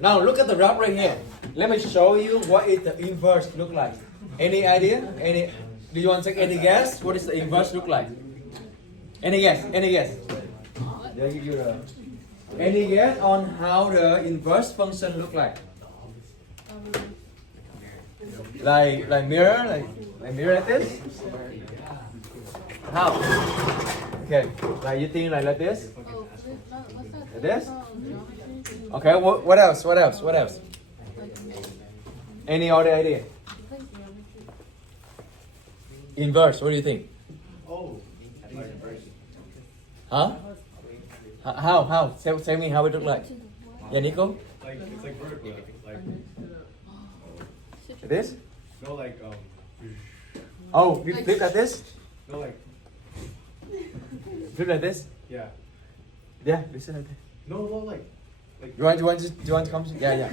Now look at the graph right here. Let me show you what is the inverse look like. Any idea? Any? Do you want to take any guess? What is the inverse look like? Any guess? Any guess? Did I give you the? Any guess on how the inverse function look like? Like mirror, like mirror like this? How? Okay, like you think like this? Like this? Okay, what else? What else? What else? Any other idea? Inverse, what do you think? Huh? How? Tell me how it look like. Yeah, Nico? Like, it's like vertical. Like this? no, like Oh, you flip like this? no, like Flip like this? yeah. Yeah, listen like this. No, like You want to come? Yeah, yeah.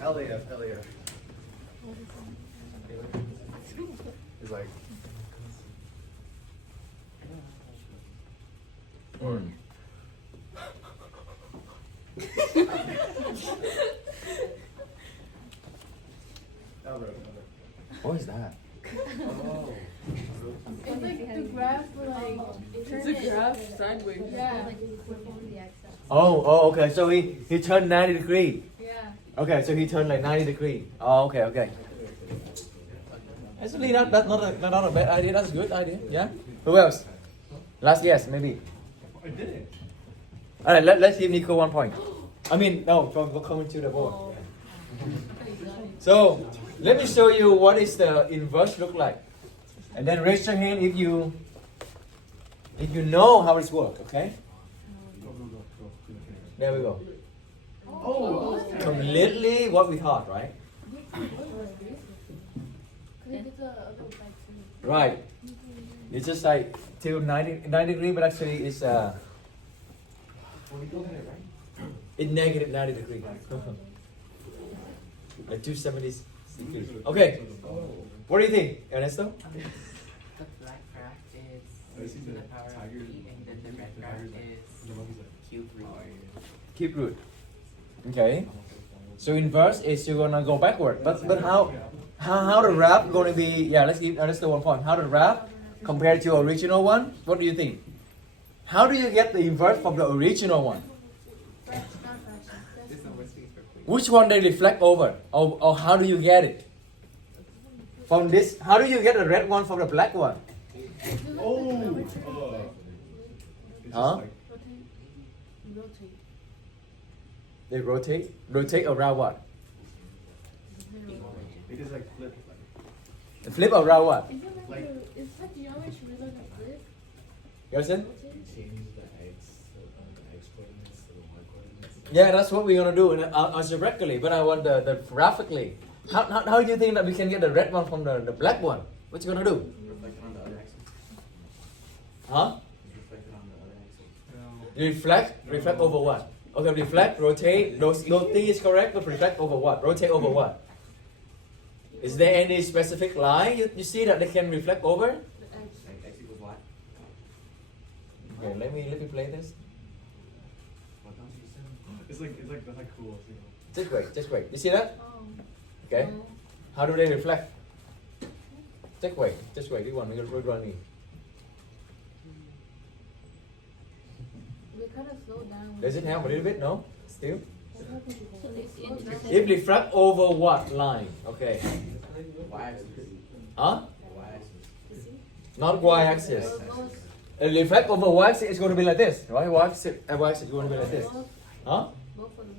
LAF. It's like What is that? oh. It's like the graph for like It's a graph sideways. Yeah. Oh, okay. So he turned 90 degree. Yeah. Okay, so he turned like 90 degree. Oh, okay. Actually, that's not a bad idea. That's a good idea. Yeah. Who else? Last guess, maybe. I didn't. All right, let's give Nico 1 point. I mean, no, for coming to the board. So let me show you what is the inverse look like, and then raise your hand if you know how this works. Okay. Go. There we go. Oh. Completely what we thought, right? Right. It's just like till 90 degree, but actually it's in negative 90 degree. Like 270 degrees. Okay. What do you think, Ernesto? The black graph I is see to the the power of tiger. e, and then the red graph is The monkey's like cube root. Cube root. Okay. So inverse is you're gonna go backward. But how the graph gonna be? Yeah, let's give Ernesto 1 point. How the graph compared to original one? What do you think? How do you get the inverse from the original one? This number speaks for please. Which one they reflect over? Or how do you get it? From this, how do you get the red one from the black one? oh. It's Huh? just like They rotate around what? they just like flip They flip around what? like It's like geometry, like a flip. You understand? Change the x coordinates to the y coordinates. Yeah, that's what we're gonna do algebraically, but I want the graphically. How do you think that we can get the red one from the black one? What you gonna do? Reflected on the other axis. Huh? Reflected on the other axis. no. Reflect over what? Okay, reflect, rotate. Those things is correct, but reflect over what? Rotate over what? Is there any specific line you see that they can reflect over? Like x equals y. Okay, let me play this. What don't you say? It's like that's like cool. You know? Just wait. You see that? Oh. Okay. How do they reflect? Just wait. This one. We're running. We kind of slow down. Does it have a little bit? No? Still? If If reflect over what line? Okay. Y axis. Huh? Y axis. Not y-axis. Reflect over y-axis is going to be like this, right? Y-axis is going to be like this. Huh? Both of them.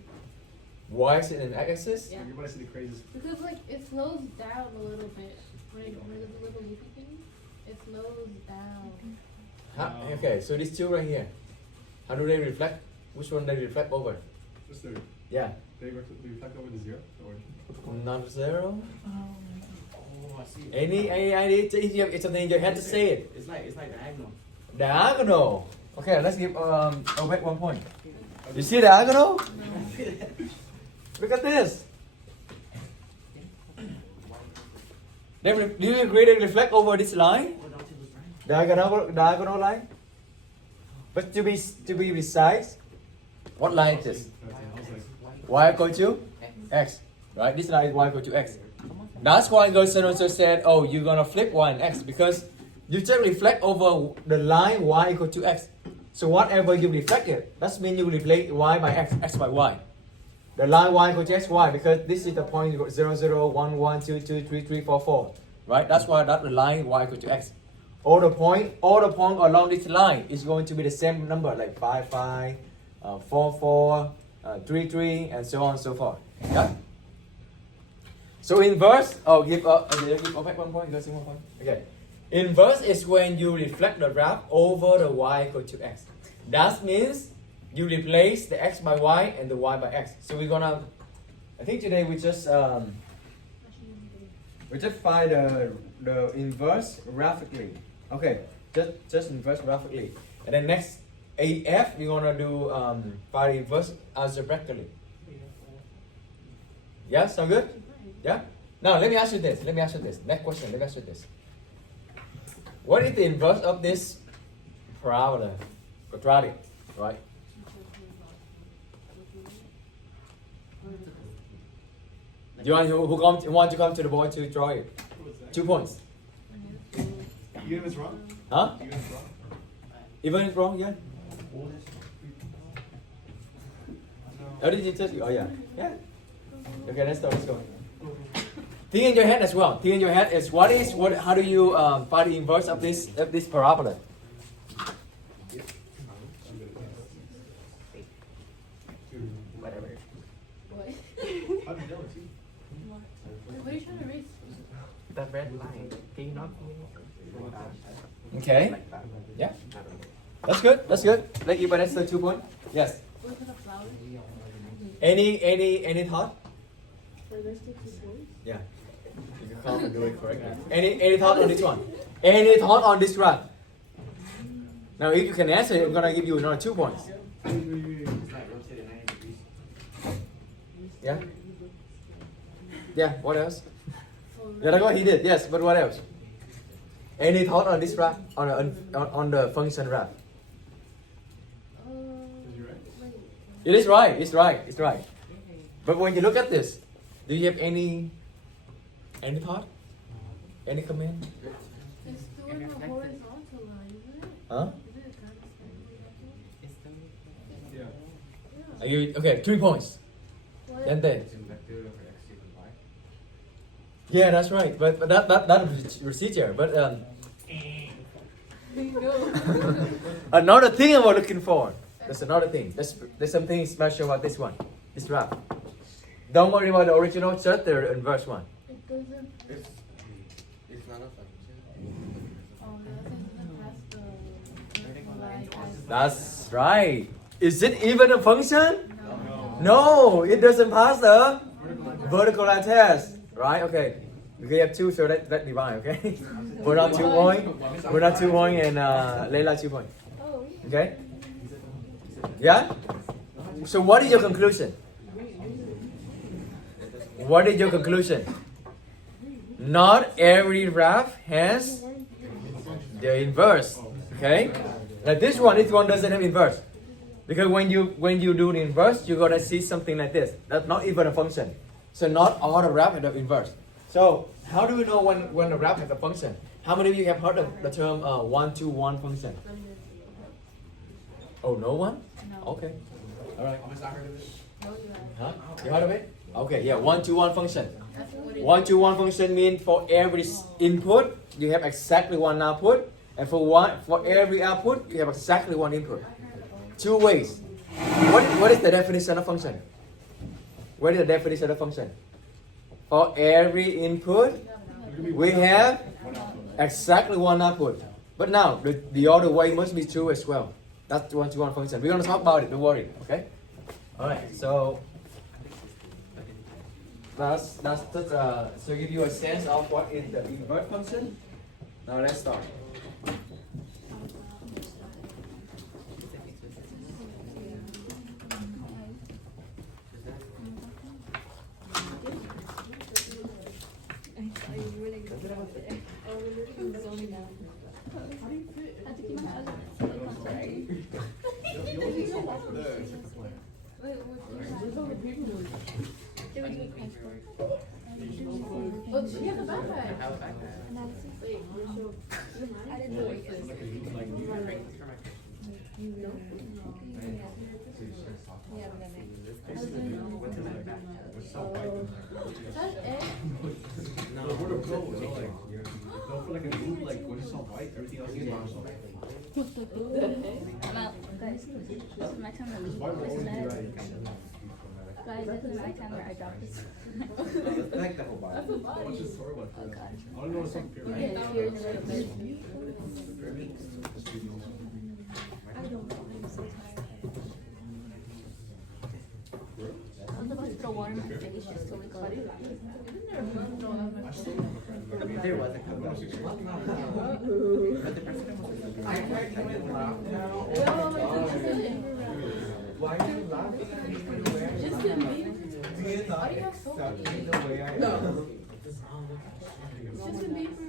Y-axis and x-axis? Yeah. You're about to see the craziest. Because like it slows down a little bit when there's a little leafy thing. It slows down. Okay, so these two right here. How do they reflect? Which one they reflect over? Just the Yeah. they reflect over the zero. The origin. Not zero. Oh, I see. Any idea? It's something in your head to say it. It's like diagonal. Diagonal. Okay, let's give Obed 1 point. You see diagonal? Look at this. Do you agree they reflect over this line? Oh, don't you was right. Diagonal line? But to be precise, what line is this? I was like, y equal to x, right? This line is y equal to x. That's why Gerson also said, oh, you're gonna flip y and x because you just reflect over the line y equal to x. So whatever you reflected, that means you replace y by x, x by y. The line y equal to x, y, because this is the point 0, 0, 1, 1, 2, 2, 3, 3, 4, 4. Right? That's why that the line y equal to x. All the point along this line is going to be the same number, like 5, 5, 4, 4, 3, 3, and so on and so forth. Yeah? So inverse, give back 1 point, go see 1 point. Okay. Inverse is when you reflect the graph over the y equal to x. That means you replace the x by y and the y by x. So we're gonna, I think today we just find the inverse graphically. Okay, just inverse graphically. And then next AF we're gonna do find the inverse algebraically. Yeah, sound good? Yeah? Now let me ask you this. Next question, let me ask you this. What is the inverse of this parabola? Quadratic, right? Do you want to come to the board to draw it? 2 points. Even if it's wrong? Huh? Even if it's wrong? Even if it's wrong, yeah. Oh, did you tell you? Oh, yeah. Yeah. Okay, let's go. Think in your head as well. Think in your head is how do you find the inverse of this parabola? Whatever. What? How do you know it's you? What are you trying to erase? The red line. Can you not Okay. like that? Yeah. That's good. Let you, but that's the 2 point. Yes. What is it, a flower? Any thought? For there's still 2 points? Yeah. You can come and do it correctly. Any thought on this one? Any thought on this graph? Now, if you can answer, I'm gonna give you another 2 points. Yeah. Yeah. What else? Yeah, that's what he did. Yes, but what else? Any thought on this graph? On the function graph? Is you right? Wait. It is right. It's right. But when you look at this, do you have any thought? Any comment? It's still in the horizontal line, isn't it? Huh? Isn't it kind of It's the Yeah. Are you okay? 3 points. What? Then. It's vector over x equals y. Yeah, that's right. But that is procedure. But another thing I'm looking for. There's another thing. There's something special about this one. This graph. Don't worry about the original. Just the inverse one. It doesn't. It's not a function. Oh, that doesn't pass the vertical line. That's right. Is it even a function? No. No, it doesn't pass the vertical line test. Right? Okay. We have 2, so that divide. Okay. Bernard 2 point, and Leila 2 point. Oh. Okay. Yeah. So what is your conclusion? What is your conclusion? Not every graph has the inverse. Okay. Now this one doesn't have inverse. Because when you do the inverse, you're gonna see something like this. That's not even a function. So not all the graph have the inverse. So how do we know when the graph has a function? How many of you have heard of the term 1-to-1 function? Oh, no one? No. Okay. All right. Almost not heard of it. No, you haven't. Huh? You heard of it? Okay. Yeah. 1-to-1 function. That's what it is. 1-to-1 function means for every input you have exactly one output, and for every output you have exactly one input. 2 ways. What is the definition of function? What is the definition of function? For every input, we have exactly one output. But now, the other way must be true as well. That's 1-to-1 function. We're going to talk about it, don't worry. Okay? Alright, so that's just to give you a sense of what is the inverse function. Now let's start. the paperwork. Did we do a crash course? Oh, she has a backpack. How about that? Wait, I didn't know it. That's it. No, where to go? You know, like, don't feel like a noob, like, when it's all white, everything else is brown. So, Well, guys, this is my time to leave. why would Isn't always do it? that? Guys, this is my time where I drop this. I like the whole body. How much is sore one for Oh that? god. I don't know what's up here. Yeah, here's a little bit. I was about to throw water in my face just to like go. There was a couple. But the president was I heard you went laugh now. Why are you laughing? Justin Bieber. Do you not Why do you have so accept many? me the way I am? No. Justin Bieber.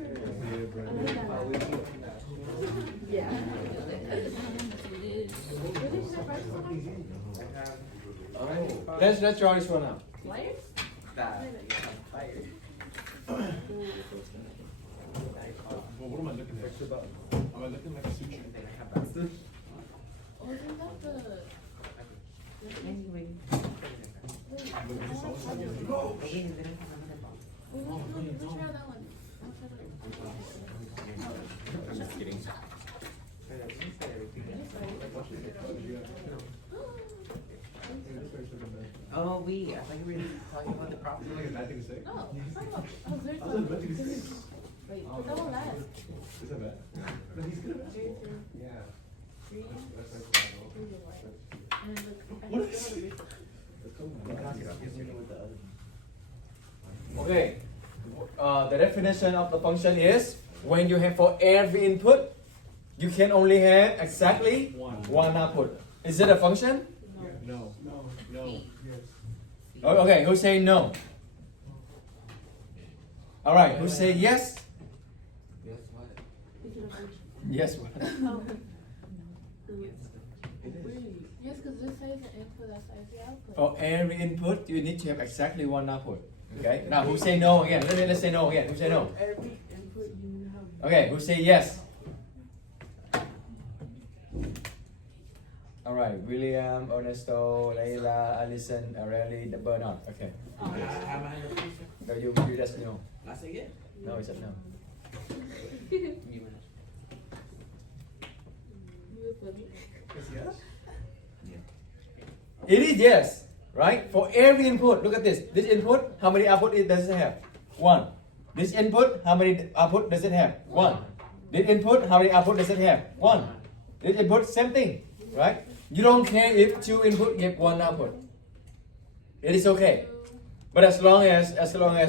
Yeah. Really? Is that first one? Let's draw this one out. Liars? That fire. Well, what am I looking at? Am I looking like a suture? Then I have that. Oh, isn't that the... Anyway. Wait, I'm looking at someone like this. Oh, wait, they didn't have another box. let's try that one. I'm just kidding. Oh, wait, I thought you were talking about the I property. feel like a bad thing to say. No, it's not about... Oh, there's I was about to say. Wait, put that one last. Is that bad? But he's good. Yeah. Three, That's three to white. And then look... What is it? Okay. The definition of the function is when you have for every input, you can only have exactly one output. Is it a function? No. No. No. Oh, okay, who say no? All right, who say yes? Guess what? Yes. What? Yes, because this says the input, that says the output. For every input, you need to have exactly one output. Okay. Now, who say no again? Let's say no again. Who say no? Every input you have. Okay. Who say yes? All right. William, Ernesto, Layla, Alison, Areli, Bernard. Okay. No, you just no. Last again? No, it's a no. Yes? It is yes, right? For every input, look at this. This input, how many output it does it have? One. This input, how many output does it have? One. This input, how many output does it have? One. This input, same thing, right? You don't care if two input give one output. It is okay. But as long as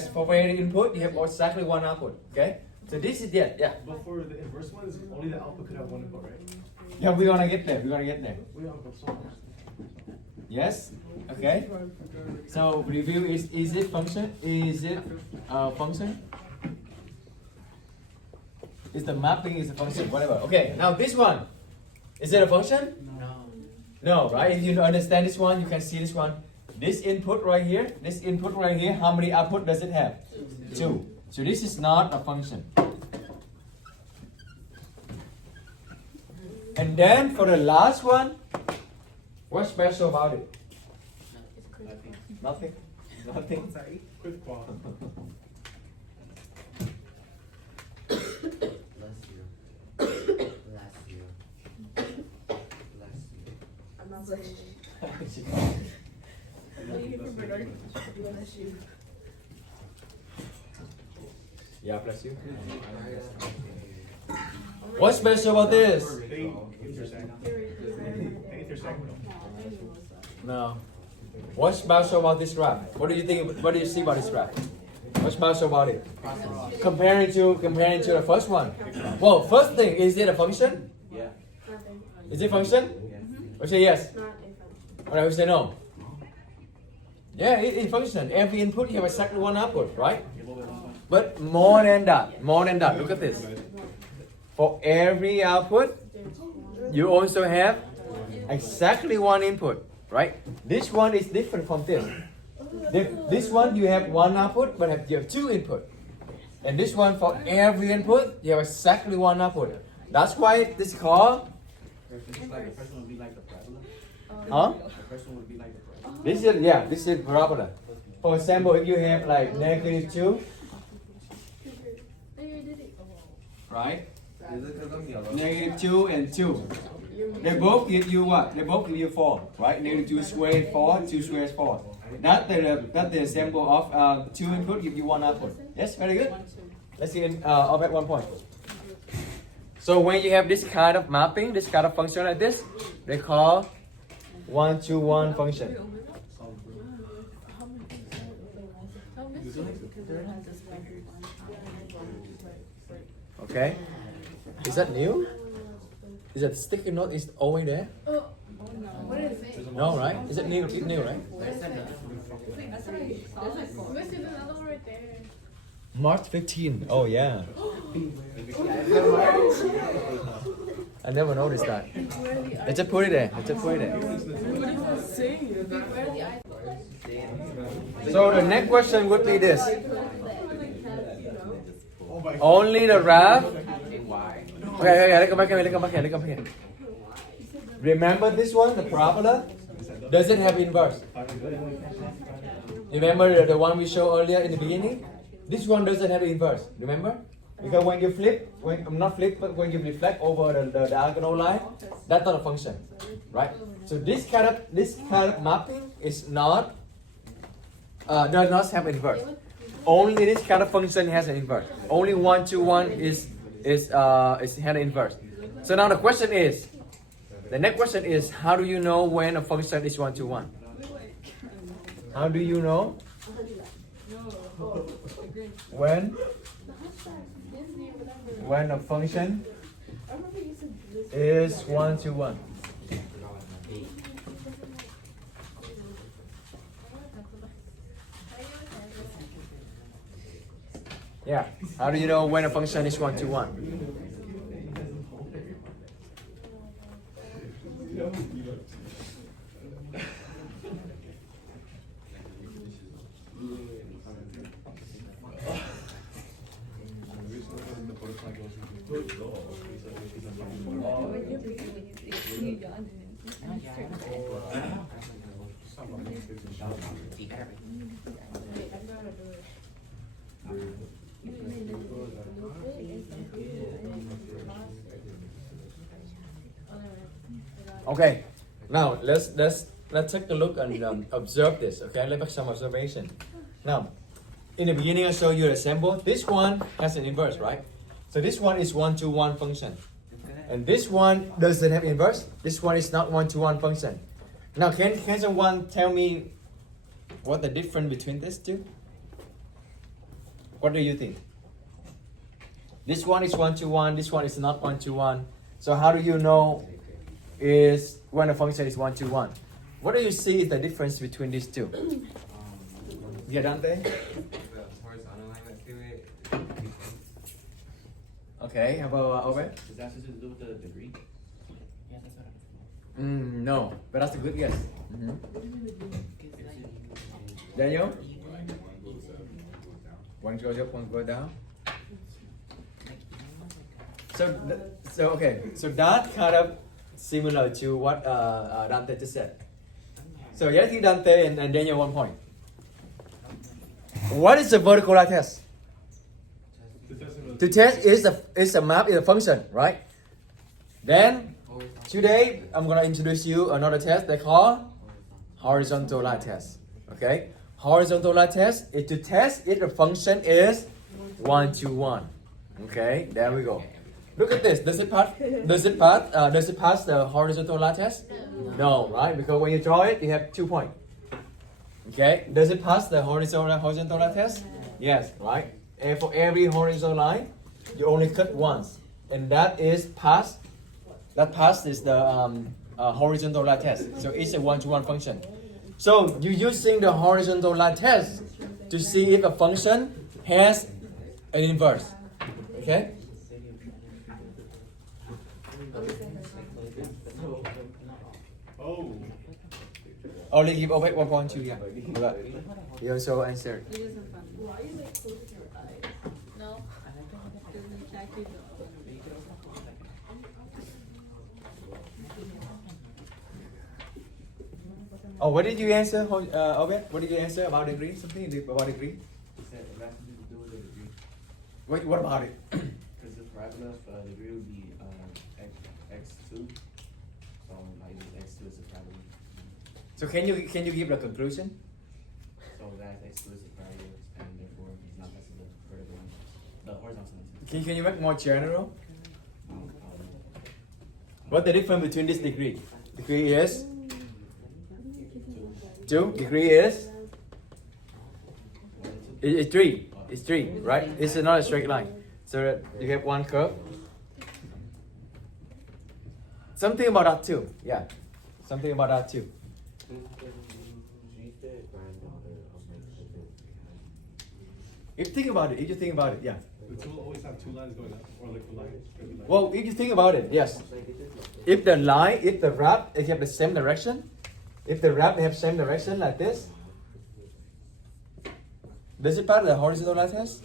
for every input you have exactly one output, okay? So this is yes, yeah. But for the inverse ones, only the output could have one input, right? Yeah, we're gonna get there. We're gonna get there. We have so much. Yes? Okay. So review is it function? Is it function? Is the mapping is a function? Whatever. Okay. Now this one, is it a function? No. No, right? If you understand this one, you can see this one. This input right here, how many output does it have? Two. So this is not a function. And then for the last one, what's special about it? Nothing. Nothing. Sorry. Quick pause. Bless you. Bless you. Bless you. I'm not saying. What do you hear from Bernard? Bless you. Yeah, bless you. What's special about this? They intersect. They intersect. No. What's special about this graph? What do you think? What do you see about this graph? What's special about it? Comparing to the first one. Well, first thing, is it a function? Yeah. Is it a function? Who say yes? Alright, who say no? Yeah, it function. Every input you have exactly one output, right? But more than that, look at this. For every output, you also have exactly one input. right? This one is different from this. This one you have one output, but you have two input. And this one for every input, you have exactly one output. That's why this is called. This is like the first one would be like the parabola. Huh? The first one would be like the parabola. This is parabola. For example, if you have like negative 2, right? Negative 2 and 2. They both give you what? They both give you 4, right? Negative 2 squared 4, 2 squared is 4. That's the example of 2 input give you 1 output. Yes, very good. Let's see off at 1 point. So when you have this kind of mapping, this kind of function like this, they call 1-to-1 function. Okay. Is that new? Is that sticky note is always there? What is it? No, right? Is it new? It's new, right? There's another one right there. March 15. Oh yeah. I never noticed that. I just put it there. So the next question would be this. Only the graph. Okay, let's come back here. Remember this one, the parabola? Does it have inverse? Remember the one we showed earlier in the beginning? This one doesn't have inverse, remember? Because when you flip, when you reflect over the diagonal line, that's not a function, right? So this kind of mapping is not does not have inverse. Only this kind of function has an inverse. Only 1-to-1 is has an inverse. So now the next question is, how do you know when a function is 1-to-1? How do you know when a function is 1-to-1? Yeah. How do you know when a function is 1-to-1? Okay, now let's take a look and observe this. Okay, let's make some observation. Now, in the beginning, I showed you the sample. This one has an inverse, right? So this one is 1-to-1 function, and this one doesn't have inverse. This one is not 1-to-1 function. Now, can someone tell me what the difference between these two? What do you think? This one is 1-to-1. This one is not 1-to-1. So how do you know is when a function is 1-to-1? What do you see is the difference between these two? Yeah, Dante? Okay, how about Ove? Is that something to do with the degree? No, but that's a good guess. Daniel? One goes up, one goes down. So that kind of similar to what Dante just said. So yeah, I think Dante and Daniel 1 point. What is the vertical line test? To test is a map, is a function, right? Then today I'm gonna introduce you another test they call horizontal line test. Okay, horizontal line test is to test if the function is 1-to-1. Okay, there we go. Look at this. Does it pass the horizontal line test? No, right? Because when you draw it, you have 2 points. Okay. Does it pass the horizontal line test? Yes, right? And for every horizontal line, you only cut once, and that is pass. That pass is the horizontal line test. So it's a 1-to-1 function. So you're using the horizontal line test to see if a function has an inverse. Okay. Only give OPEC 1.2, yeah. Okay. You also answer. It isn't fun. Why are you like closing your eyes? No. Doesn't exactly go. Oh, what did you answer, Obed? What did you answer about degree? Something about degree? He said it has to do with the degree. Wait, what about it? Because the paragraph degree would be x2. So like x2 is a paragraph. So can you give the conclusion? So that x2 is a paragraph and therefore it's not that's the vertical one. The horizontal one. Can you make more general? What's the difference between this degree? Degree is 2. Degree is it's 3. It's 3, right? It's not a straight line. So you have one curve. Something about that too. Yeah. Something about that too. If you think about it, yeah. The tool always have 2 lines going up, or like a line, straight line. Well, if you think about it, yes. If the wrap, it have the same direction. If the wrap have same direction like this, does it pass the horizontal line test?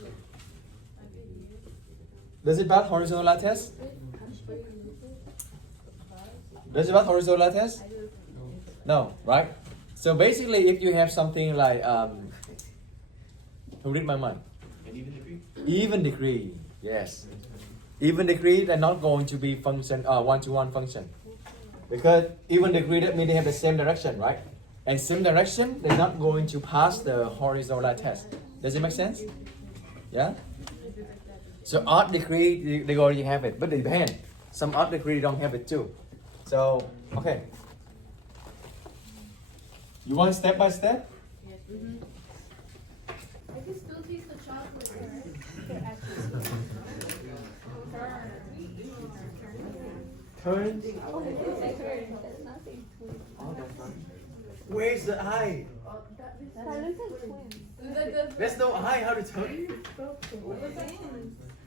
Does it pass horizontal line test? Does it pass horizontal line test? No, right? So basically, if you have something like who read my mind? An even degree? Even degree, yes. Even degree, they're not going to be function one-to-one function. Because even degree, that means they have the same direction, right? And same direction, they're not going to pass the horizontal test. Does it make sense? Yeah? So odd degree, they already have it, but it depends. Some odd degree don't have it too. So, okay. You want step by step? Yes. I can still taste the chocolate, right? Turn. Where's the eye? There's no eye. How to turn? It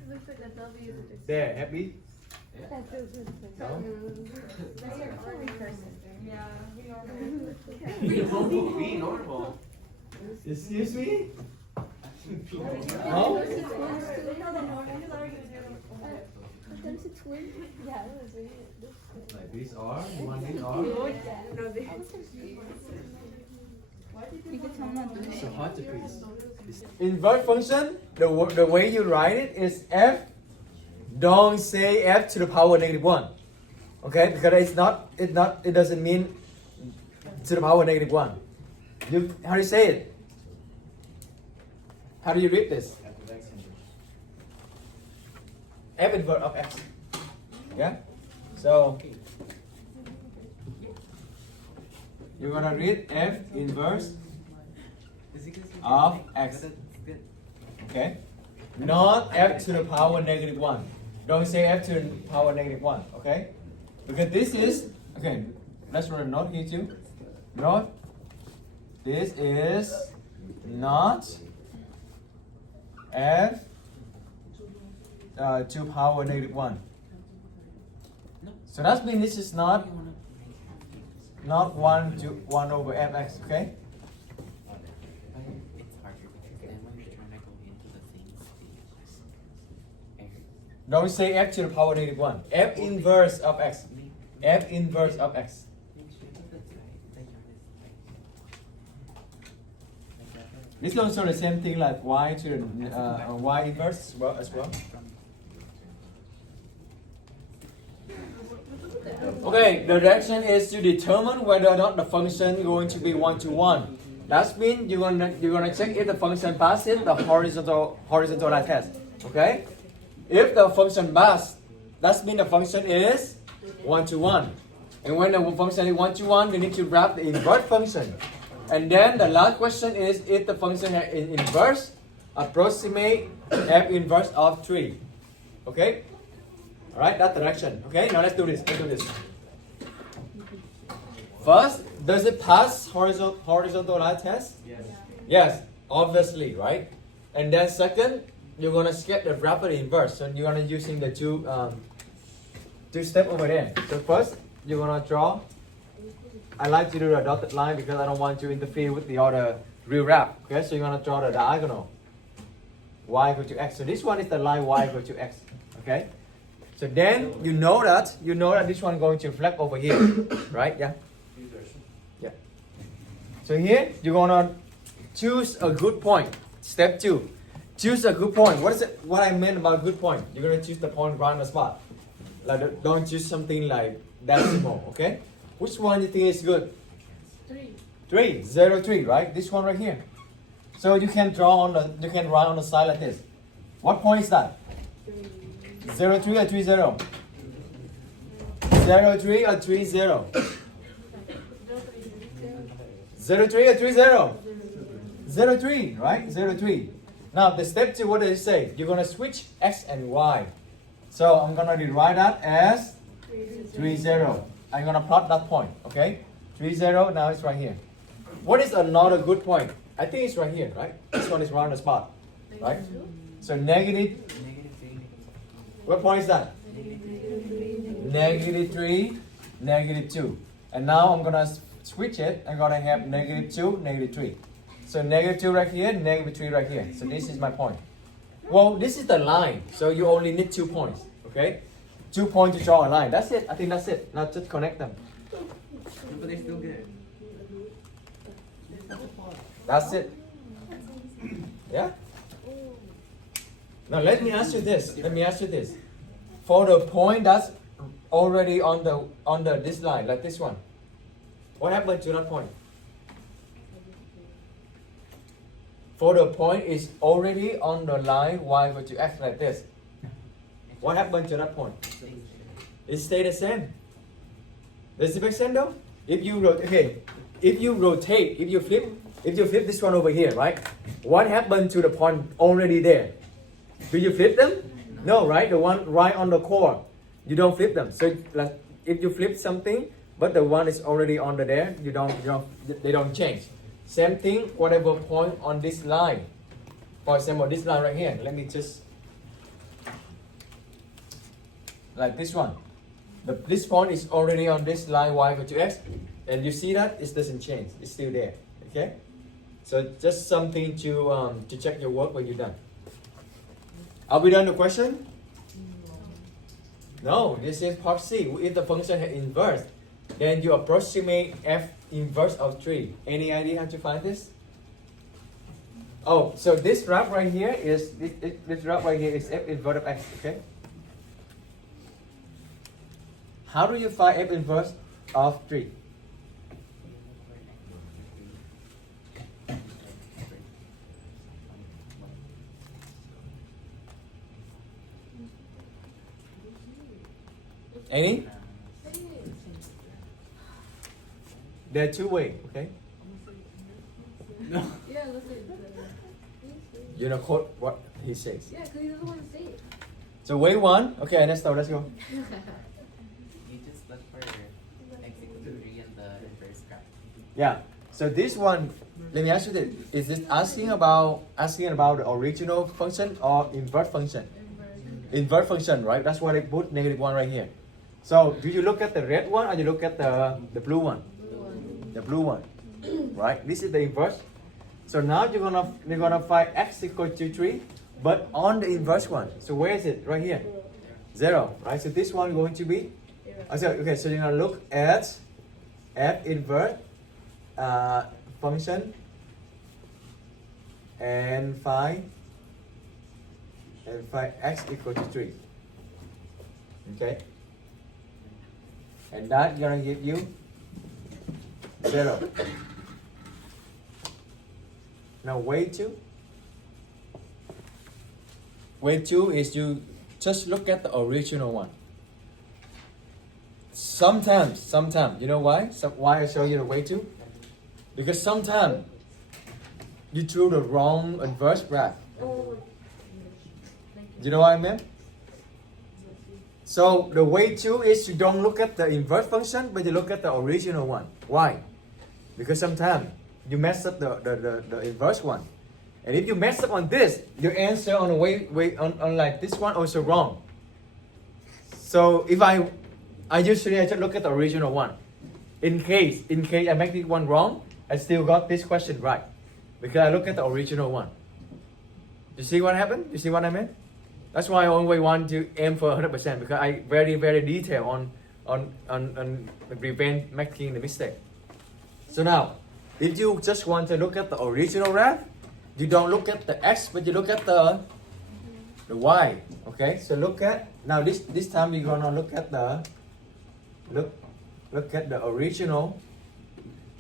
looks like a W. There, happy? No? Be normal. Excuse me? No? There's a twin. Yeah, it was really. Like these are? You want these are? You could tell me not doing it. So hard to please. Invert function, the way you write it is f. Don't say f to the power -1. Okay? Because it doesn't mean to the power -1. How do you say it? How do you read this? F inverse of x. Yeah? So you're gonna read f inverse of x. Okay? Not f to the power -1. Don't say f to the power -1. Okay? Because this is okay. Let's write a note here too. Note. This is not f to power -1. So that means this is not 1 over fx, okay? It's harder because then when you're trying to go into the things, Don't say f to the power -1. F inverse of x. F inverse of x. This is also the same thing like y to the y inverse as well. Okay, the direction is to determine whether or not the function going to be 1-to-1. That means you're gonna check if the function passes the horizontal line test. Okay? If the function passes, that means the function is 1-to-1. And when the function is 1-to-1, we need to graph the invert function. And then the last question is if the function is inverse, approximate f inverse of 3. Okay? Alright, that direction. Okay, now let's do this. First, does it pass horizontal line test? Yes. Yes, obviously, right? And then second, you're gonna sketch the rapid inverse. So you're gonna using the two step over there. So first, you're gonna draw I like to do a dotted line because I don't want to interfere with the other real graph. Okay, so you're gonna draw the diagonal. Y equal to x. So this one is the line y equal to x. Okay. So then you know that this one going to reflect over here, right? Yeah. Yeah. So here you're gonna choose a good point. Step 2. Choose a good point. What is it? What I meant about good point? You're gonna choose the point right on the spot. Like don't choose something like decimal. Okay. Which one do you think is good? 3. 3, 0, 3, right? This one right here. So you can write on the side like this. What point is that? 0, 3 or 3, 0? 0, 3 or 3, 0? 0, 3 or 3, 0? 0, 3, right? 0, 3. Now the step 2, what does it say? You're gonna switch x and y. So I'm gonna rewrite that as 3, 0. I'm gonna plot that point, okay? 3, 0, now it's right here. What is another good point? I think it's right here, right? This one is right on the spot, right? So negative, what point is that? Negative 3, negative 2. And now I'm gonna switch it. I'm gonna have negative 2, negative 3. So negative 2 right here, negative 3 right here. So this is my point. Well, this is the line. So you only need 2 points, okay? 2 points to draw a line. That's it. I think that's it. Now just connect them. But they're still good. That's it. Yeah? Now let me ask you this. For the point that's already on the this line, like this one, what happened to that point? For the point is already on the line y equal to x like this. What happened to that point? It stayed the same. Does it make sense though? If you rotate, if you flip this one over here, right? What happened to the point already there? Do you flip them? No, right? The one right on the core, you don't flip them. So like, if you flip something, but the one is already on the there, they don't change. Same thing, whatever point on this line. For example, this line right here. Let me just like this one. This point is already on this line y equal to x, and you see that it doesn't change. It's still there. Okay. So just something to check your work when you're done. Are we done the question? No, this is part C. If the function has inverse, then you approximate f inverse of 3. Any idea how to find this? Oh, so this graph right here is this graph right here is f inverse of x. Okay. How do you find f inverse of 3? Any? There are 2 ways, okay? Yeah, let's say. You know quote what he says. Yeah, because he doesn't want to say it. So way 1, okay, let's go. You just look for x equal to 3 in the inverse graph. Yeah. So this one, let me ask you this: is this asking about the original function or invert function? Invert function, right? That's why I put -1 right here. So do you look at the red one or you look at the blue one? The blue one, right? This is the inverse. So now you're gonna find x equal to 3, but on the inverse one. So where is it? Right here, 0, right? So this one going to be. Okay, so you're gonna look at f inverse function and find x equal to 3. Okay, and that gonna give you 0. Now way 2. Way 2 is you just look at the original one. Sometimes, you know why? Why I show you the way 2? Because sometimes you drew the wrong inverse graph. You know what I mean? So the way 2 is you don't look at the inverse function, but you look at the original one. Why? Because sometimes you mess up the inverse one. And if you mess up on this, your answer on the way on like this one also wrong. So if I usually just look at the original one. in case I make this one wrong, I still got this question right because I look at the original one. You see what happened? You see what I meant? That's why I always want to aim for 100% because I very detail on prevent making the mistake. So now, if you just want to look at the original graph, you don't look at the x, but you look at the y. Okay, so look at now this time we're gonna look at the look at the original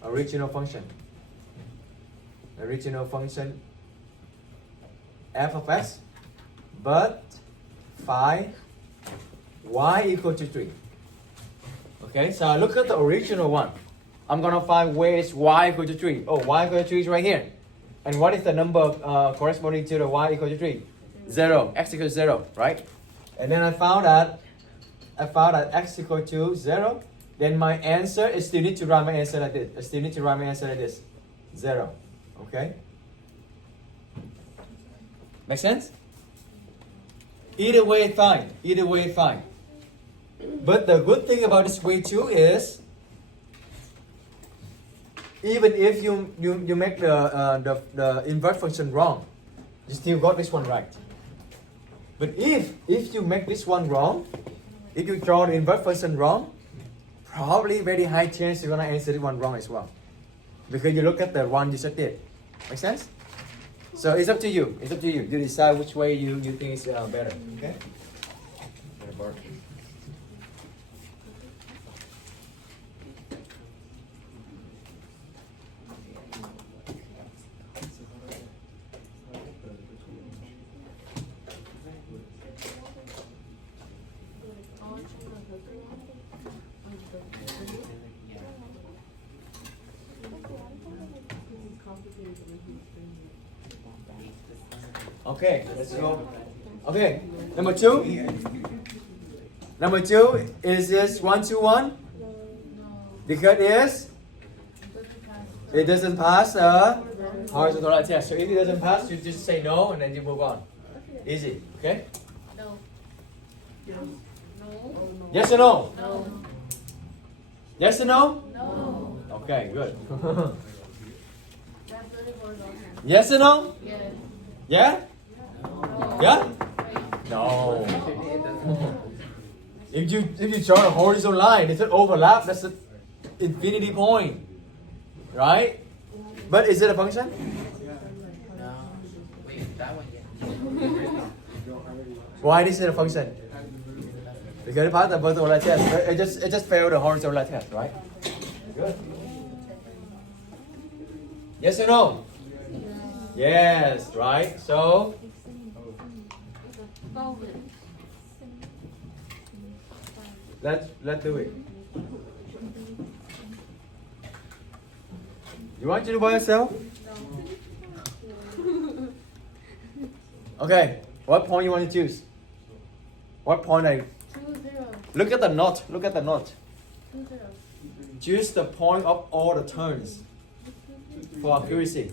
function. The original function f of x, but phi y equal to 3. Okay, so I look at the original one. I'm gonna find where is y equal to 3. Oh, y equal to 3 is right here. And what is the number corresponding to the y equal to 3? 0. X equals 0, right? And then I found that x equal to 0. Then my answer is still need to write my answer like this. I still need to write my answer like this. 0. Okay? Make sense? Either way, fine. Either way, fine. But the good thing about this way too is, even if you make the inverse function wrong, you still got this one right. But if you make this one wrong, if you draw the inverse function wrong, probably very high chance you're gonna answer this one wrong as well, because you look at the one you just did. Make sense? So it's up to you. It's up to you. You decide which way you think is better. Okay? Okay, let's go. Okay, number 2. Number 2 is this 1, 2, 1? Because it doesn't pass a horizontal line test. So if it doesn't pass, you just say no and then you move on. Easy, okay? No. No. Yes or no? No. Yes or no? No. Okay, good. That's really horizontal. Yes or no? Yes. Yeah? No. Yeah? Wait. No. If you draw a horizontal line, it's an overlap, that's an infinity point. Right? But is it a function? No. Wait, that one, yeah. Why is it a function? Because it passed the vertical line test. It just failed the horizontal line test, right? Good. Yes or no? Yes, right? So let's do it. You want to do by yourself? Okay. What point you want to choose? What point are you? 2, 0. Look at the knot. Look at the knot. 2, 0. Choose the point of all the turns for accuracy.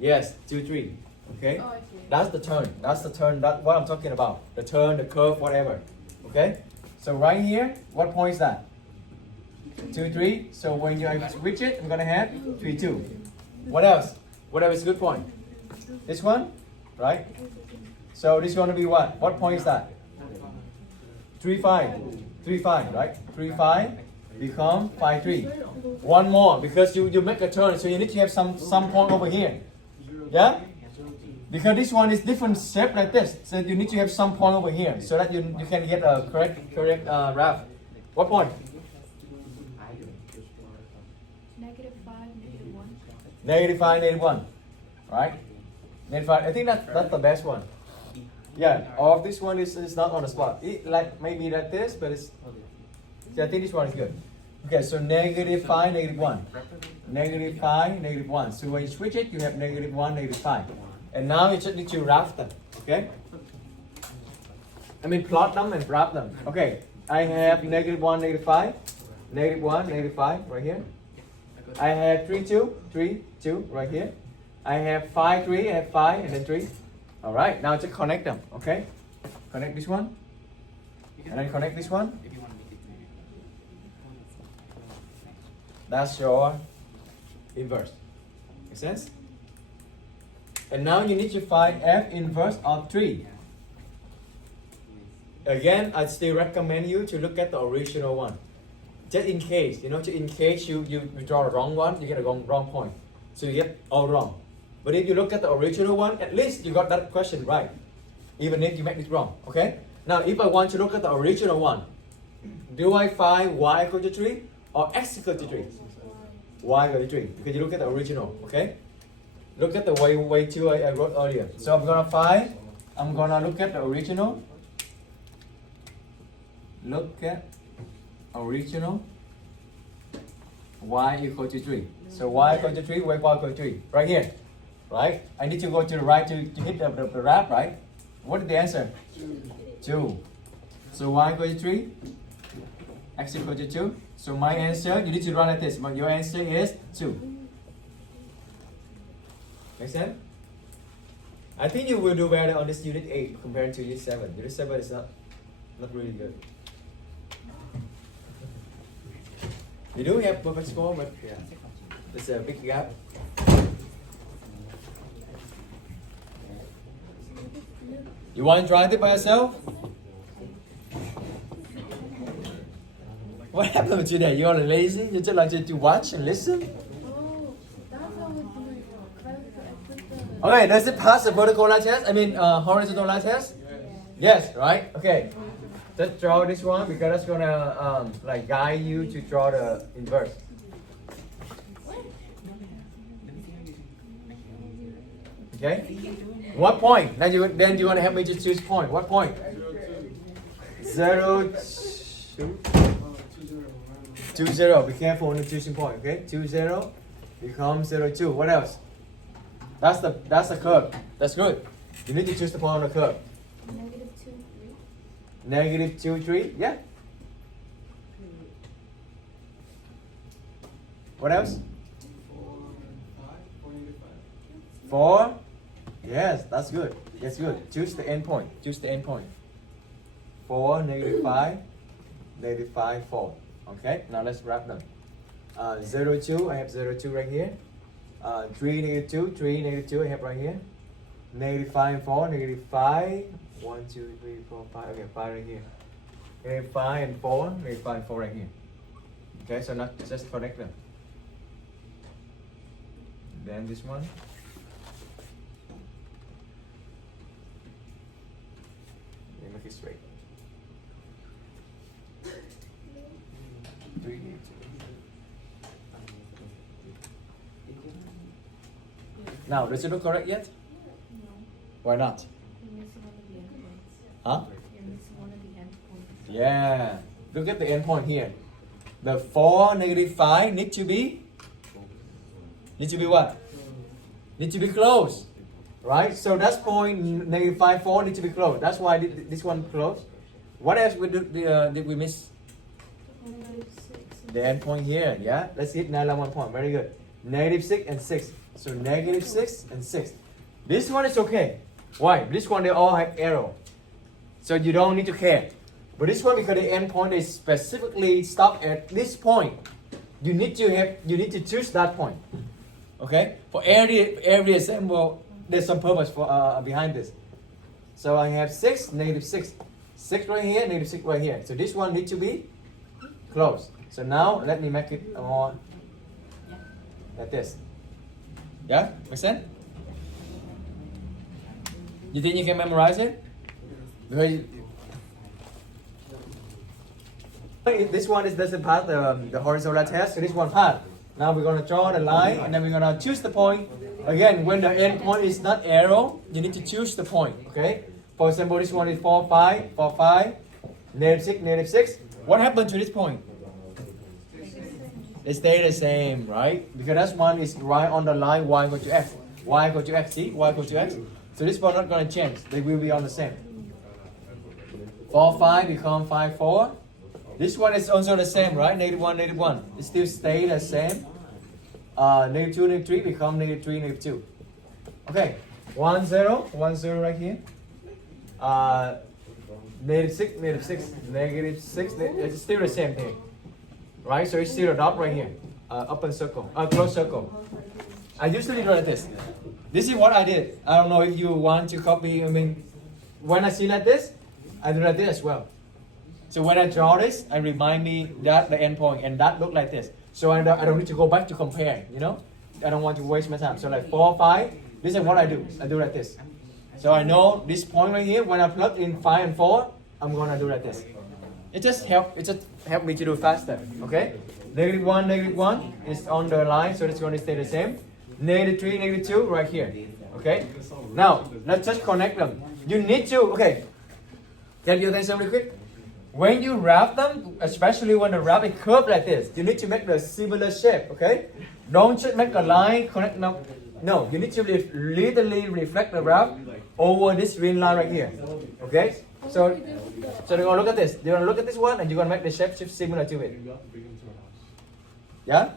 Yes, 2, 3. Okay. Oh, I see. That's the turn. That's the turn. That's what I'm talking about. The turn, the curve, whatever. Okay. So right here, what point is that? 2, 3. So when you switch it, I'm gonna have 3, 2. What else? What else is a good point? This one, right? So this is gonna be what? What point is that? 3, 5. 3, 5, right? 3, 5 become 5, 3. One more because you make a turn, so you need to have some point over here. Yeah? Because this one is different shape like this, so you need to have some point over here so that you can get a correct graph. What point? -5, -1. Right? -5. I think that's the best one. Yeah, all of this one is not on the spot. Like maybe like this, but it's. Yeah, I think this one is good. Okay, so -5, -1. -5, -1. So when you switch it, you have -1, -5. And now you just need to graph them. Okay? I mean plot them and graph them. Okay, I have -1, -5. -1, -5 right here. I have 3, 2, 3, 2 right here. I have 5, 3, I have 5 and then 3. Alright, now just connect them, okay? Connect this one. And then connect this one. If you want to make it That's your inverse. Make sense? And now you need to find f inverse of 3. Again, I still recommend you to look at the original one. Just in case, in case you draw the wrong one, you get a wrong point. So you get all wrong. But if you look at the original one, at least you got that question right. Even if you make it wrong, okay? Now, if I want to look at the original one, do I find y equal to 3 or x equal to 3? Y equal to 3, because you look at the original, okay? Look at the way 2 I wrote earlier. So I'm gonna look at the original. Look at original y equal to 3. So y equal to 3, y equal to 3. Right here. Right? I need to go to the right to hit the graph, right? What is the answer? 2. So y equal to 3, x equal to 2. So my answer, you need to write like this, but your answer is 2. Make sense? I think you will do better on this unit 8 compared to unit 7. Unit 7 is not really good. You do have perfect score, but yeah, there's a big gap. You want to try it by yourself? What happened today? You're lazy? You just like to watch and listen? Oh, that's how we're doing. Okay, does it pass the vertical line test? I mean, horizontal line test? Yes, right? Okay. Just draw this one because that's gonna like guide you to draw the inverse. Okay. What point? Then you're gonna help me to choose point. What point? 0, 2, 0. Be careful when you're choosing point. Okay. 2, 0 becomes 0, 2. What else? That's the curve. That's good. You need to choose the point on the curve. -2, 3. -2, 3. Yeah. What else? 4. Yes, that's good. That's good. Choose the end point. Choose the end point. 4, -5, -5, 4. Okay, now let's wrap them. 0, 2, I have 0, 2 right here. 3, -2, 3, -2, I have right here. -5, 4, -5. 1, 2, 3, 4, 5. Okay, 5 right here. -5 and 4, -5, 4 right here. Okay, so not just connect them. Then this one. Make it straight. 3, 2. Now, does it look correct yet? No. Why not? You're missing one of the endpoints. Huh? You're missing one of the endpoints. Yeah. Look at the end point here. The 4, -5 need to be what? Need to be close. Right? So that's point -5, 4 need to be close. That's why this one close. What else did we miss? The end point here. Yeah? Let's hit another one point. Very good. -6 and 6. So -6 and 6. This one is okay. Why? This one they all have arrow. So you don't need to care. But this one, because the end point is specifically stop at this point, you need to choose that point. Okay? For every example, there's some purpose for behind this. So I have 6, -6. 6 right here, -6 right here. So this one needs to be close. So now let me make it more like this. Yeah? Make sense? You think you can memorize it? Because this one doesn't pass the horizontal test, so this one passed. Now we're going to draw the line and then we're going to choose the point. Again, when the end point is not arrow, you need to choose the point. Okay? For example, this one is 4, 5, 4, 5, -6, -6. What happened to this point? It stay the same, right? Because that one is right on the line y equal to x. Y equal to x, see? Y equal to x. So this one not going to change. They will be on the same. 4, 5 become 5, 4. This one is also the same, right? -1, -1. It still stay the same. -2, -3 become -3, -2. Okay. 1, 0. 1, 0 right here. -6, -6. -6. It's still the same thing. Right? So it's still a dot right here. open circle, closed circle. I usually do like this. This is what I did. I don't know if you want to copy. I mean, when I see like this, I do like this as well. So when I draw this, I remind me that the endpoint and that look like this. So I don't need to go back to compare. You know, I don't want to waste my time. So like 4, 5. This is what I do. I do like this. So I know this point right here. When I plug in 5 and 4, I'm gonna do like this. It just help me to do faster. Okay. -1 is on the line, so it's going to stay the same. -3, -2 right here. Okay. Now let's just connect them. You need to Get your attention really quick. When you wrap them, especially when the wrap is curved like this, you need to make the similar shape. Okay. Don't just make a line connect them. No, you need to literally reflect the wrap over this green line right here. Okay. So you're gonna look at this. You're gonna look at this one, and you're gonna make the shape shift similar to it. Yeah.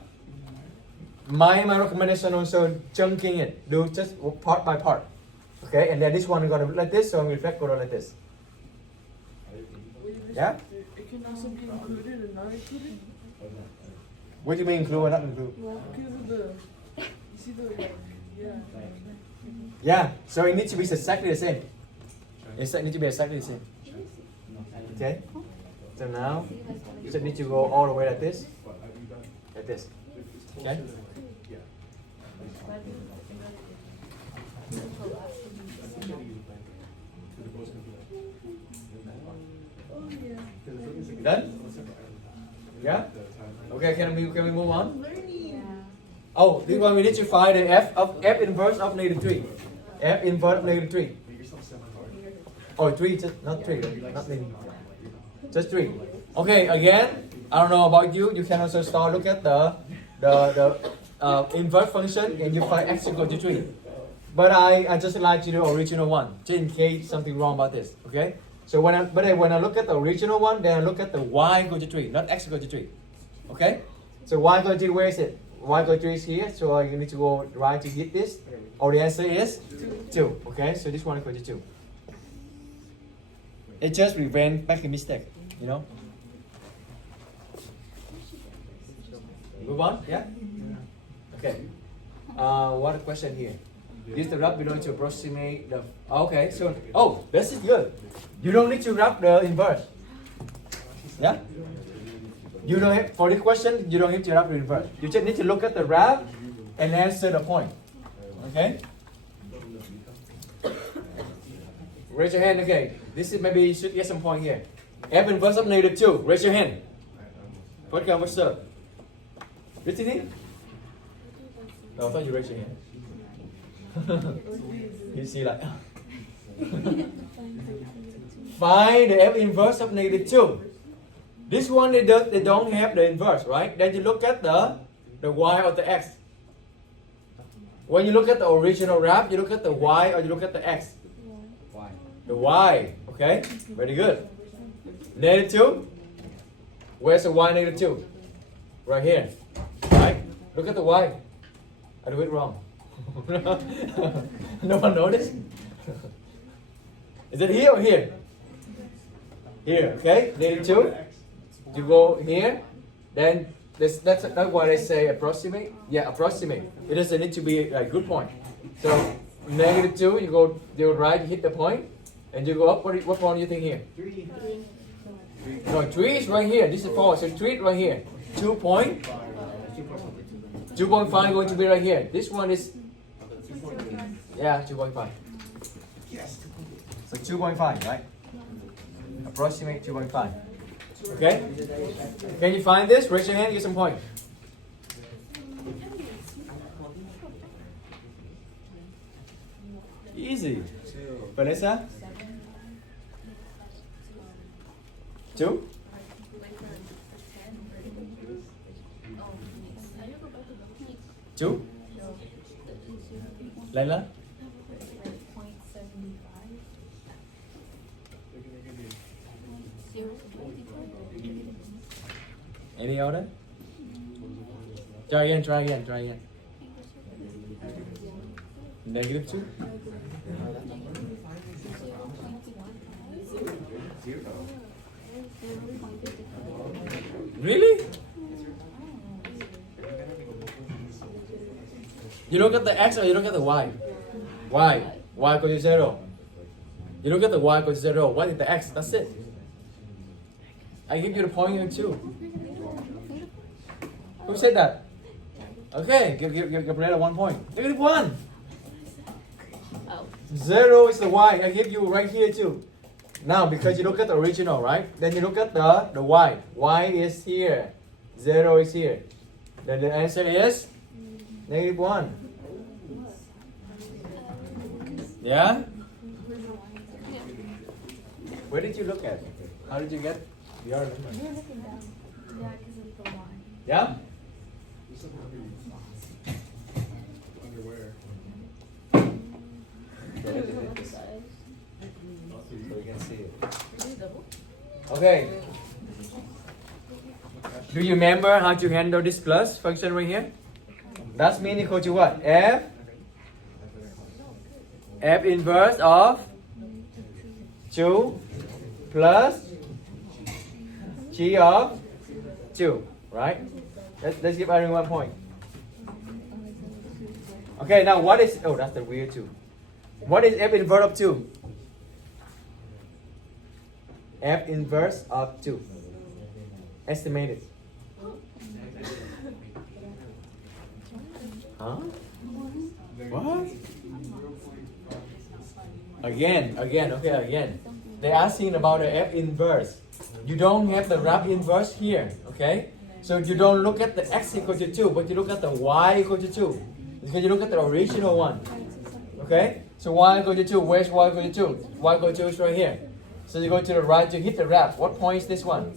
My recommendation also chunking it. Do just part by part. Okay, and then this one is gonna look like this, so I'm gonna reflect go like this. Yeah. It can also be included or not included. What do you mean include or not include? Because of the, you see the, yeah. Yeah. So it needs to be exactly the same. It needs to be exactly the same. Okay. So now you just need to go all the way like this. Like this. Okay. Done? Yeah? Okay, can we move on? Oh, this one we need to find the f inverse of -3. F inverse of -3. Oh, 3, just not 3, not many. Just 3. Okay, again, I don't know about you. You can also start look at the inverse function and you find x equal to 3. But I just like to do original one, just in case something wrong about this. Okay. So when I look at the original one, then I look at the y equal to 3, not x equal to 3. Okay. So y equal to 3, where is it? Y equal to 3 is here. So you need to go right to get this. Or the answer is 2. Okay. So this one equal to 2. It just prevents making mistake. You know. Move on. Yeah. Okay. What question here? Use the wrap below to approximate the. Okay, so this is good. You don't need to wrap the inverse. Yeah. You don't have, for this question. You don't need to wrap the inverse. You just need to look at the wrap and answer the point. Okay. Raise your hand. Okay. This is maybe you should get some point here. F inverse of -2. Raise your hand. What kind of answer? Brittany? No, I thought you raised your hand. You see like find the f inverse of -2. This one they don't have the inverse, right? Then you look at the y or the x. When you look at the original wrap, you look at the y or you look at the x. Why? The y. Okay, very good. -2. Where's the y -2? Right here. Right. Look at the y. I do it wrong. No one noticed? Is it here or here? Here, okay? -2. You go here, then that's why they say approximate. Yeah, approximate. It doesn't need to be a good point. So -2, you go right, you hit the point, and you go up. What point do you think here? 3. No, 3 is right here. This is 4, so 3 right here. 2.5 going to be right here. This one is 2.5. Yes. So 2.5, right? Approximate 2.5. Okay? Can you find this? Raise your hand, get some point. Easy. Vanessa? 2? Two? Layla? Any other? Try again. -2? Really? You look at the x or you look at the y? Y. Y equal to 0. You look at the y equal to 0. What is the x? That's it. I give you the point here too. Who said that? Okay, give Gabriela 1 point. -1. Oh. 0 is the y. I give you right here too. Now, because you look at the original, right? Then you look at the y. Y is here. 0 is here. Then the answer is -1. Yeah? Where did you look at? How did you get your number? You're looking down. Yeah, because of the line. Yeah? Underwear. So we can see it. Okay. Do you remember how to handle this plus function right here? That's mean equal to what? F inverse of 2 plus g of 2, right? Let's give everyone 1 point. Okay, now what is, oh, that's the weird 2. What is F inverse of 2? F inverse of 2. Estimate it. Huh? What? Again. They're asking about the F inverse. You don't have the rap inverse here, okay? So you don't look at the x equal to 2, but you look at the y equal to 2. Because you look at the original one. Okay? So y equal to 2, where's y equal to 2? Y equal to 2 is right here. So you go to the right to hit the rap. What point is this one?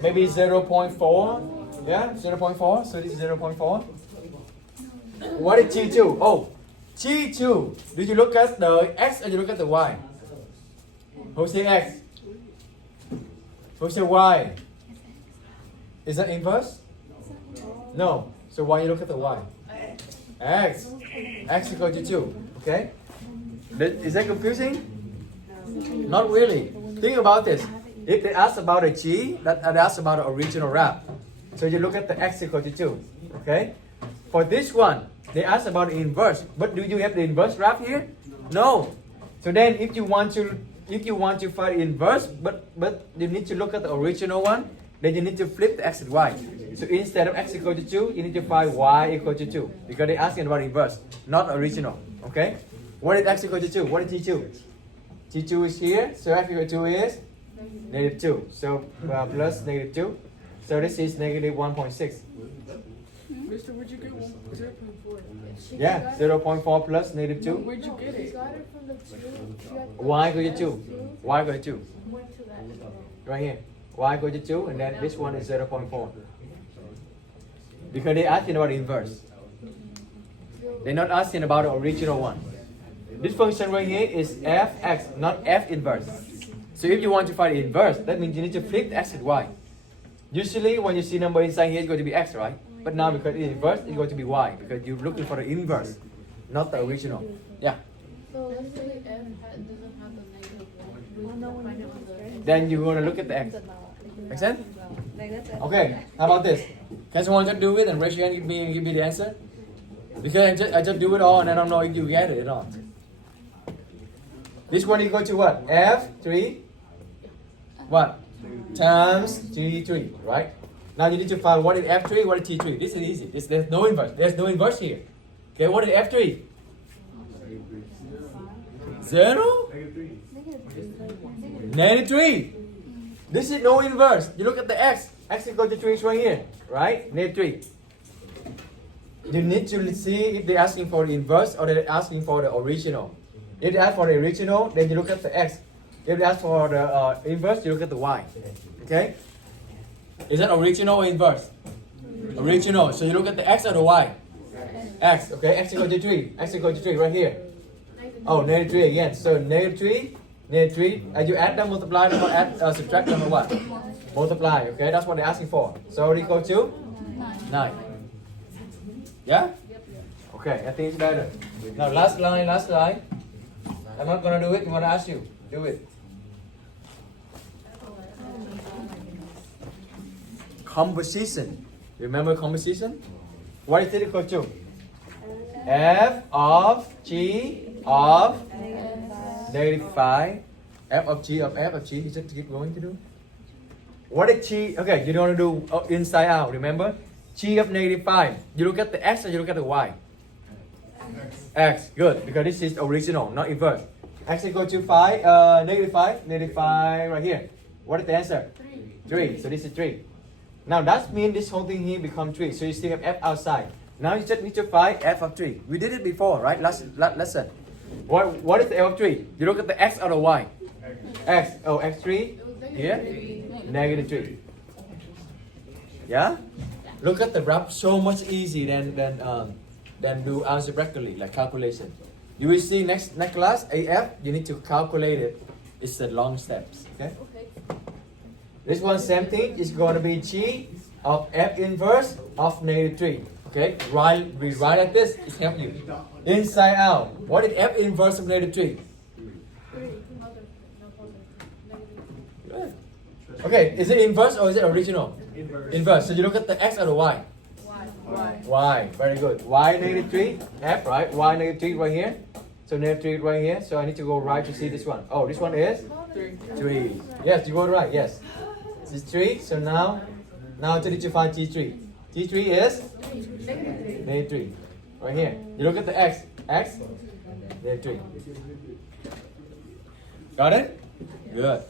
Maybe 0.4? Yeah, 0.4. So this is 0.4. What is T2? Oh, T2. Do you look at the x or you look at the y? Who say x? Who say y? Is that inverse? No. So why you look at the y? X. X equal to 2. Okay? Is that confusing? Not really. Think about this. If they ask about a G, they ask about the original rap. So you look at the x equal to 2. Okay? For this one, they ask about the inverse. But do you have the inverse rap here? No. So then if you want to find inverse, but you need to look at the original one, then you need to flip the x and y. So instead of x equal to 2, you need to find y equal to 2. Because they're asking about inverse, not original. Okay? What is x equal to 2? What is T2? T2 is here, so x equal to 2 is -2. So plus -2. So this is -1.6. Mister, where'd you get 0.4? Yeah, 0.4 plus -2. Where'd you get She it? got it from the 2. Y equal to 2. Y equal to 2. Went to that. Right here. Y equal to 2, and then this one is 0.4. Because they're asking about inverse. They're not asking about the original one. This function right here is fx, not f inverse. So if you want to find inverse, that means you need to flip the x and y. Usually when you see number inside here, it's going to be x, right? But now because it's inverse, it's going to be y. Because you're looking for the inverse, not the original. Yeah. So let's say F doesn't have the -1. We find it with the Then you want to look at the x. Make sense? Like that's it. Okay, how about this? Can someone just do it and raise your hand and give me the answer? Because I just do it all and I don't know if you get it or not. This one equal to what? F3 what? Times T3, right? Now you need to find what is F3, what is T3. This is easy. There's no inverse. There's no inverse here. Okay, what is F3? 0? -3. This is no inverse. You look at the x. X equal to 3 is right here, right? -3. You need to see if they're asking for the inverse or they're asking for the original. If they ask for the original, then you look at the x. If they ask for the inverse, you look at the y. Okay? Is that original or inverse? Original. So you look at the x or the y? X. Okay, x equal to 3. X equal to 3 right here. Oh, -3 again. So -3, as you add them, multiply them, or add, subtract them, or what? Multiply. Okay, that's what they're asking for. So it equal to 9. Yeah? Okay, I think it's better. Now last line. I'm not gonna do it. I'm gonna ask you. Do it. Composition. Remember composition? What is it equal to? f of g of -5. F of g of f of g. Is it keep going to do? What is g? Okay, you don't want to do inside out. Remember, g of -5. You look at the x or you look at the y. X. Good, because this is original, not inverse. X equal to 5. -5 right here. What is the answer? 3. So this is 3. Now that means this whole thing here becomes 3. So you still have f outside. Now you just need to find f of 3. We did it before, right? Last lesson. What is the f of 3? You look at the x or the y. X. Oh, x3 here. -3. Yeah. Look at the graph. So much easy than do algebraically, like calculation. You will see next class AF. You need to calculate it. It's the long steps. Okay. This one same thing. It's going to be g of f inverse of -3. Okay. We write like this. It helps you. Inside out. What is f inverse of -3? Good. Okay. Is it inverse or is it original? Inverse. So you look at the x or the y. Y. Very good. Y -3. F, right? Y -3 right here. So -3 right here. So I need to go right to see this one. Oh, this one is 3. Yes, you go right. Yes. This is 3. So now I need to find T3. T3 is -3. Right here. You look at the x. X -3. Got it? Good.